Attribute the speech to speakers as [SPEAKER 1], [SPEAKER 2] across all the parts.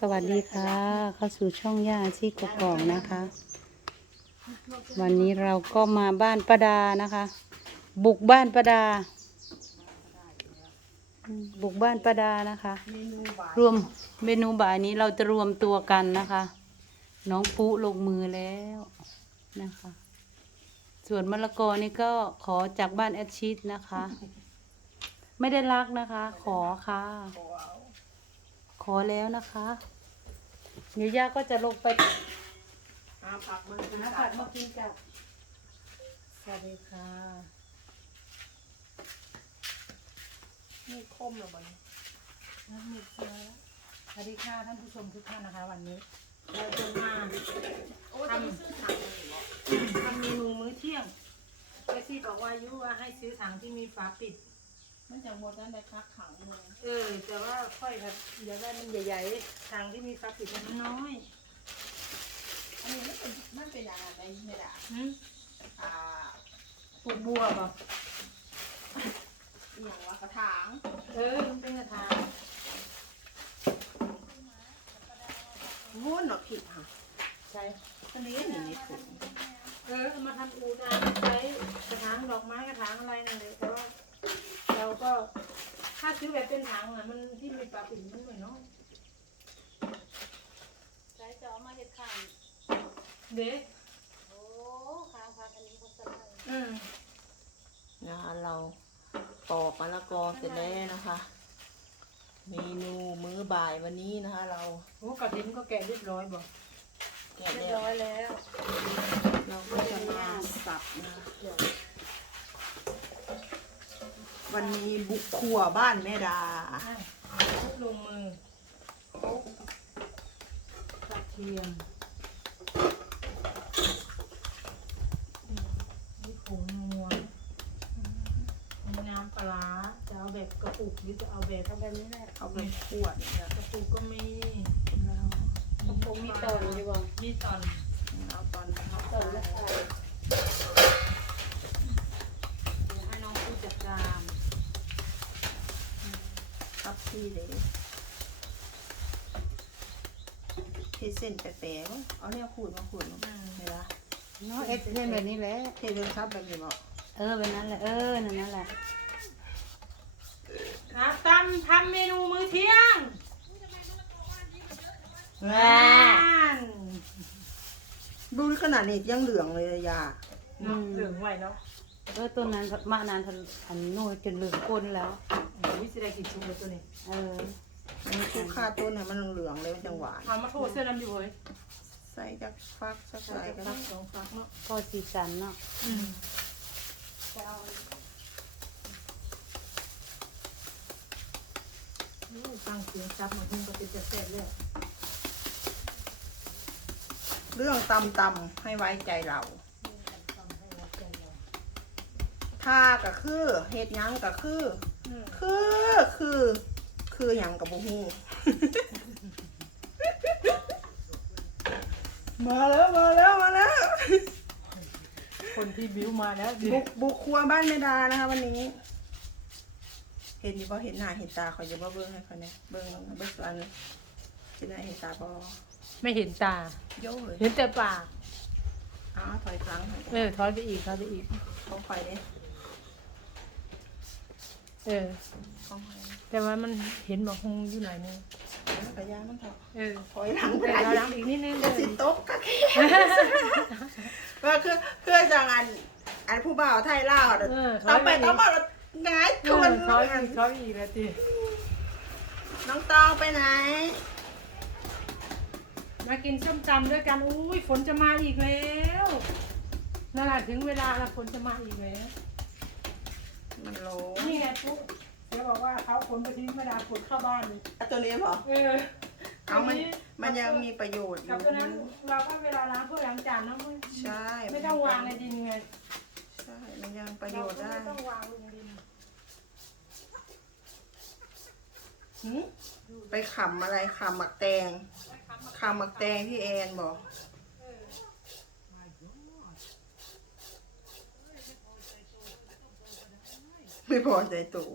[SPEAKER 1] สวัสดีค่ะ เข้าสู่ช่องย่าชีกกอกนะคะ วันนี้เราก็มาบ้านประดานะคะ บุกบ้านประดา บุกบ้านประดานะคะ รวมเมนูบ่ายนี้เราจะรวมตัวกันนะคะ น้องปุ๊ลงมือแล้วนะคะ ส่วนมะละกอนี่ก็ขอจากบ้านแอดชิดนะคะ ไม่ได้รักนะคะ ขอค่ะ อแล้วนะคะเดี๋ยวย่าก็จะลงไป
[SPEAKER 2] หาผักมัน
[SPEAKER 1] หาผักมากินจ้ะสวัสดีค่ะ
[SPEAKER 2] นี่คมแล้วบ่เนี่ย
[SPEAKER 1] น้ำมีเชื้อสวัสดีค่ะท่านผู้ชมทุกท่านนะคะ วันนี้เราจะมา
[SPEAKER 2] โอ้ยจะไปซื้อถังมาอีกเหรอ
[SPEAKER 1] ทำเมนูมื้อเที่ยงแท็กซี่บอกว่ายุว่าให้ซื้อถังที่มีฝาปิด
[SPEAKER 2] มันจะหมดนั้นได้คักขังเลย
[SPEAKER 1] เออ แต่ว่าค่อยแบบอยากได้มันใหญ่ๆถังที่มีฝาปิดมันน้อย
[SPEAKER 2] อันนี้มันเป็นมันเป็นอะไรไม่ได้
[SPEAKER 1] หืม
[SPEAKER 2] อ่า
[SPEAKER 1] ปลูกบัวเปล่า
[SPEAKER 2] อหย่างว่ากระถาง
[SPEAKER 1] เออมันเป็นกระถาง
[SPEAKER 2] ม้วนหนอผิดค่ะ
[SPEAKER 1] ใช่
[SPEAKER 2] อันนี้นี่นี่ถุง
[SPEAKER 1] เออเอามาทำอูดานใช้กระถางดอกไม้กระถางอะไรนั่นเลยแต่ว่า เราก็ถ้าซื้อแบบเป็นถังอะมันที่มีปลาปิ่นมันหน่อยเนาะใช้จะเอามาเห็ดข่างเด็กโอ้ข้างพาคันนี้เขาสลายอืม
[SPEAKER 2] นะคะเราปอกมะละกอเสร็จแล้วนะคะ เมนูมื้อบ่ายวันนี้นะคะ เรา
[SPEAKER 1] โอ้กระถินก็แกะเรียบร้อยบ่
[SPEAKER 2] แกะ
[SPEAKER 1] เรียบ
[SPEAKER 2] แล้ว
[SPEAKER 1] ร้อยแล้ว
[SPEAKER 2] เราก็จะมาสับนะคะ วันนี้บุกครัวบ้านแม่ดา
[SPEAKER 1] อะทุบลงมือครบกระเทียมอืมนี่ผงนัวมีน้ำปลาร้าจะเอาแบบกระปุกหรือจะเอาแบบเอาแบบนี้แหละ
[SPEAKER 2] เอาไปขวดเนี่ย
[SPEAKER 1] กระปุกก็มี
[SPEAKER 2] แล้ว
[SPEAKER 1] กระปุกมีตอนดีกว่ามีตอน
[SPEAKER 2] เอาตอน
[SPEAKER 1] ตอนแล้วค่ะเดี๋ยวให้น้องผู้จัดการ
[SPEAKER 2] ครับพี่เลยเทเส้นแปะๆวะเอาเนี่ยขูดมาขูดมาเห็นปะ
[SPEAKER 1] เนาะเอ็ดเล่นแบบนี้แหละ
[SPEAKER 2] เทเดินครับแบบนี้บอก
[SPEAKER 1] เออแบบนั้นแหละ เออ นั่นนั่นแหละครับตำทำเมนูมื้อเที่ยงว้าน
[SPEAKER 2] ดูขนาดนี้ยังเหลืองเลยอะยา
[SPEAKER 1] เนาะเหลืองไว้เนาะเออตัวนั้นมานานทันอันนู่นจนเหลืองก้นแล้ว วิสิได้กินชุบเลยตัวนี้เออ
[SPEAKER 2] มันคือค่าต้นเนี่ยมันเหลืองๆเลยมันจังหวาน
[SPEAKER 1] เอามาโทษเสื้อดำอยู่เว้ย
[SPEAKER 2] ใส่จากฟักสักใส่กัน
[SPEAKER 1] ฟักสองฟักเนาะพอสีสันเนาะอืมจะเอาโอ้ยฟังเสียงซับมันหุ้งก็เป็นจะแซ่บเลย
[SPEAKER 2] เรื่องตำตำๆให้ไว้ใจเราถ้าก็คือเฮ็ดหยังก็คือ คือคือ คือหยังกับบุฮูมาแล้วมาแล้วมาแล้ว
[SPEAKER 1] คนที่บิ้วมาแล้วดิ
[SPEAKER 2] บุกบุกครัวบ้านแม่ดานะคะวันนี้ เห็นอยู่บ่เห็นหน้าเห็นตาเขาจะบ่เบิ่งให้เขาเนี่ยเบิ่งเบิ่งอันเห็นหน้าเห็นตาบ่
[SPEAKER 1] ไม่เห็นตา
[SPEAKER 2] โย่เลย
[SPEAKER 1] เห็นแต่ปาก
[SPEAKER 2] อ้าวถอยครั้งให้
[SPEAKER 1] เออถอยไปอีกถอยไปอีก
[SPEAKER 2] เขาไฟเด้
[SPEAKER 1] เออ
[SPEAKER 2] เขาไฟ
[SPEAKER 1] แต่ว่ามันเห็นบอกคงอยู่ไหนนึง
[SPEAKER 2] แล้วกระยามันเถอะ
[SPEAKER 1] เออ
[SPEAKER 2] ถอยหลังไป
[SPEAKER 1] แต่
[SPEAKER 2] ไหน
[SPEAKER 1] เราล้างอีกนิดนึง
[SPEAKER 2] จะสิตกกะแค่ว่าคือคือจังอัน อันผู้บ่าวไทยลาวน่ะ
[SPEAKER 1] เออถอ
[SPEAKER 2] เอา
[SPEAKER 1] ย
[SPEAKER 2] ไป
[SPEAKER 1] ไปอี
[SPEAKER 2] ต้อง
[SPEAKER 1] ก
[SPEAKER 2] มาหงาย
[SPEAKER 1] เอ
[SPEAKER 2] ทว
[SPEAKER 1] อนถอยอีกถอยอีกแล้วจี
[SPEAKER 2] น้องตองไปไหน
[SPEAKER 1] มากินส้มตำด้วยกันอุ้ยฝนจะมาอีกแล้วนั่นแหละถึงเวลาแล้วฝนจะมาอีกแล้ว
[SPEAKER 2] มันโล
[SPEAKER 1] นี่ไงปุ๊เดี๋ยวบอกว่าเขาขนไปทิ้งไม่ได้ขนเข้าบ้านเลย
[SPEAKER 2] ตัวนี้เหรอ
[SPEAKER 1] เออ
[SPEAKER 2] เอามัน มันยังมีประโยชน์อ
[SPEAKER 1] กับ
[SPEAKER 2] ยู่
[SPEAKER 1] ตัวนั้นเราก็เวลาล้างถ้วยล้างจานเนอะไม่
[SPEAKER 2] ใช่
[SPEAKER 1] ไม่ต้องวางในดินไง
[SPEAKER 2] ใช่ มันยังประโยชน์ได้
[SPEAKER 1] เราก็ไม่ต้องวางลงดิน
[SPEAKER 2] หืมไปขำอะไรขำหมักแตงขำหมักแตงที่แอนบอก ไม่พอใจตัว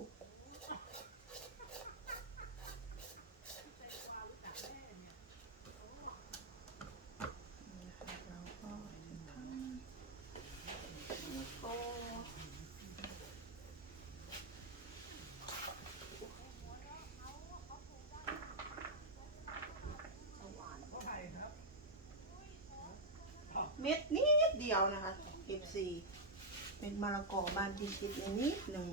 [SPEAKER 2] เม็ดนี้นิดเดียวนะคะ14 เป็นมะละกอบานจิตๆนิดหนึ่ง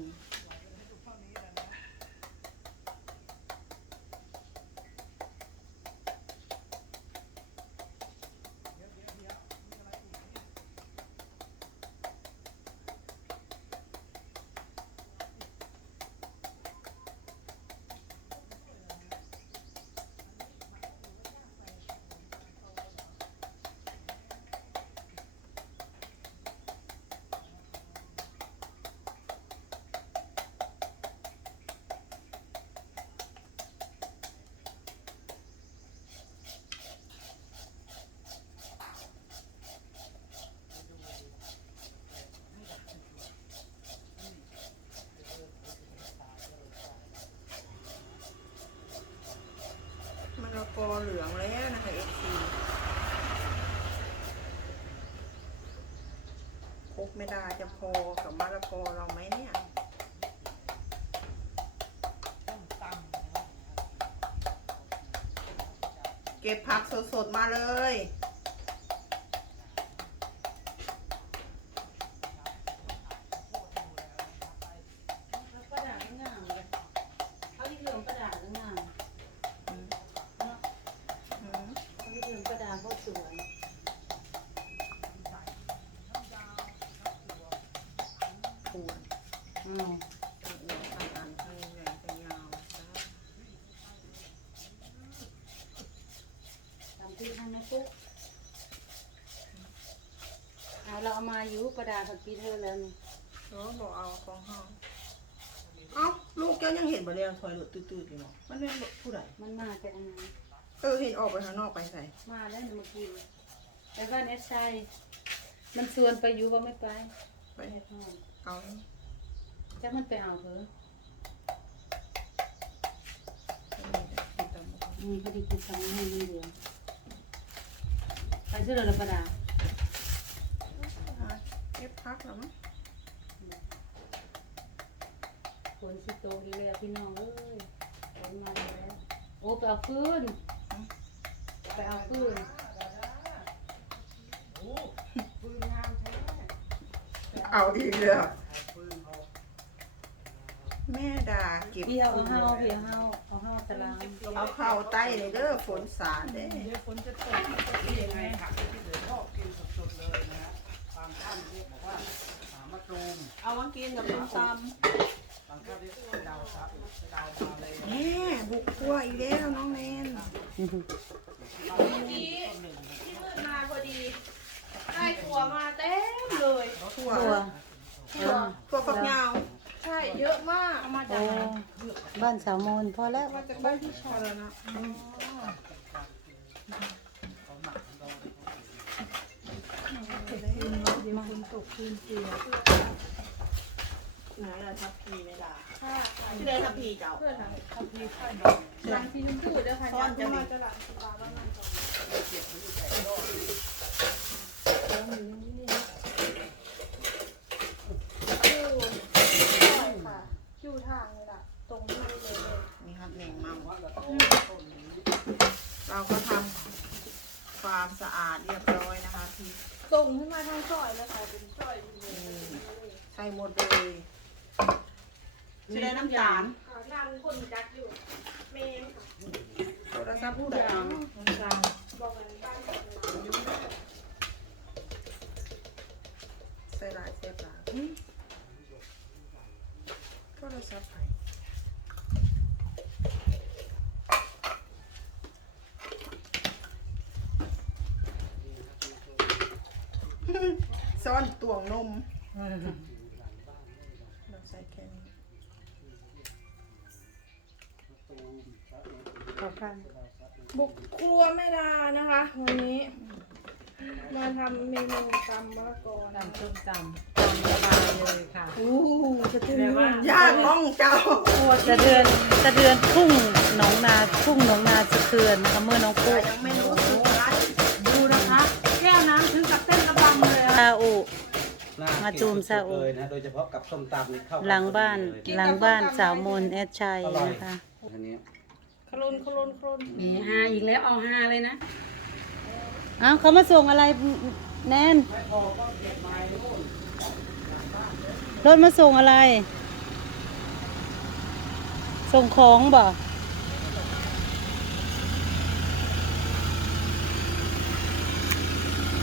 [SPEAKER 2] เหลืองแล้วนะคะ F4 ครบไม่ได้จะพอกับมะละกอเราไหมเนี่ยเก็บผักสดๆมาเลย
[SPEAKER 3] อาเราเอามาอยู่ประดาษกับปีเธอแล้วนี่
[SPEAKER 2] เนาะบอกเอาของเฮาเอ้าลูกแก้วยังเห็นบ่เรียงถอยรถตื้อๆอยู่เนาะมันเป็นรถผู้ใด
[SPEAKER 3] มันมาจากอันนั้น
[SPEAKER 2] เออเห็นออกไปข้างนอกไปใส่
[SPEAKER 3] มาแล้วเมื่อกี้แต่บ้านเอสไซมันชวนไปอยู่ว่าไม่ไป
[SPEAKER 2] ไป
[SPEAKER 3] ไปทอด
[SPEAKER 2] เอา
[SPEAKER 3] จะมันไปเอาเถอะ
[SPEAKER 2] ติดตามมา
[SPEAKER 3] อืมพอดีคุณทำให้มันเหลืองไปซื้อเลยประดาษ
[SPEAKER 2] เก็บพักแล้วมั้ง
[SPEAKER 3] ฝนสิโตกอีกแล้วพี่น้องเอ้ยฝนมาแล้ว โอ้ไปเอาฟืนไปเอาฟืน
[SPEAKER 2] เอาอีกแล้วแม่ด่าเก็บ
[SPEAKER 3] เพี่เอาเฮาพี่เอาเฮาเอาเฮาตาราง
[SPEAKER 2] เอาเข้าใต้เลยเด้อฝนสาดเด้
[SPEAKER 4] นี่ยังไงผักที่เหลือช เดาวมาเลยำ
[SPEAKER 2] แม่บุกครัวอีกแล้วน้องแนน
[SPEAKER 1] มาพอดี ได้ถั่วมาเต็มเลย
[SPEAKER 2] ครัว
[SPEAKER 3] ตัว
[SPEAKER 2] ครัวครัวฝักยาว
[SPEAKER 1] ใช่เยอะมากเอามา
[SPEAKER 3] โอ้บ้านสาวมนพอแล้ว
[SPEAKER 2] มาจากบ้านพี่ชายแล้วนะไหนล่ะทับพีไม่ด่า
[SPEAKER 1] ค่ะ
[SPEAKER 2] ชื่ออะไรทับพีเจ้า
[SPEAKER 1] เพื่อนทำทำพีค่อยหลังที่นุ่มพูดด้อค่ะ
[SPEAKER 2] ซ้อนจะมี
[SPEAKER 1] มาจะหลังสตาร์แล้วมันจะคิวใช่ค่ะคิวทางเลยล่ะ ตรงนี้เลยเลย
[SPEAKER 2] นี่ครับแมงเมาเราก็ทำความสะอาดเรียบร้อยนะคะพี่
[SPEAKER 1] ตรงขึ้นมาทางซอยเลยค่ะเป็นซอยเลย
[SPEAKER 2] ใส่หมดเลย จะได้น้ำตาล
[SPEAKER 1] อ่างานคนจักอยู่เมนค่ะ
[SPEAKER 2] โทรศัพท์ผู้ใดน้ำตาล
[SPEAKER 1] บอกกันบ้านของเรา
[SPEAKER 2] ใส่หลายเสียบหลายโทรศัพท์ใครซ่อนตวงนม
[SPEAKER 3] ขอบคุณ
[SPEAKER 1] บุกครัวแม่ดานะคะ วันนี้ มาทำเมนูตำมะละกอนะ
[SPEAKER 3] ตำส้มตำตำสบายเลยค่ะ
[SPEAKER 2] อู้จะตื่นญาติมองเจ้า
[SPEAKER 3] สะเดือนสะเดือนทุ่งหนองนาทุ่งหนองนาสะเทือนนะคะเมื่อน้องปุ๊
[SPEAKER 2] ยังไม่รู้สึกอะไร
[SPEAKER 3] ดูนะคะแก้วน้ำถึงกับเต้นระบำเลยซาอุมาตูมซาอุ
[SPEAKER 4] เลยนะโดยเฉพาะกับส้มตำนี่เข้ากัน
[SPEAKER 3] หลังบ้าน
[SPEAKER 4] พอดีเลย
[SPEAKER 3] หลังบ้านสาวมนแอดชัยนะคะ
[SPEAKER 4] อันนี้
[SPEAKER 1] คลุนคลุนคลุน
[SPEAKER 5] มีห้าอีกแล้วเอาห้าเลยนะ
[SPEAKER 3] อ้าวเขามาส่งอะไรแนนรถมาส่งอะไร ส่งของบ่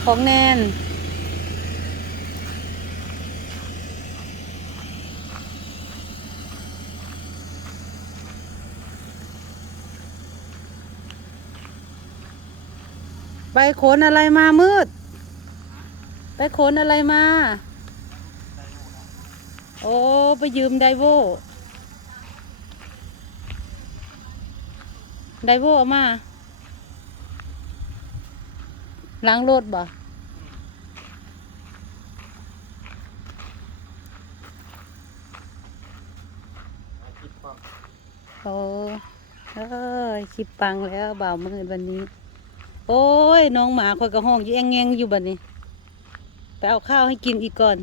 [SPEAKER 3] ของแนน ไปขนอะไรมามืด ไปขนอะไรมา โอ้ ไปยืมไดโวไดโวเอามาล้างรถบ่โอ้เอ้ยคลิปปังแล้วบ่าวมืดวันนี้ โอ้ย น้องหมาคอยกระห้องอยู่แองแงงอยู่บัดนี้ ไปเอาข้าวให้กินอีกก่อน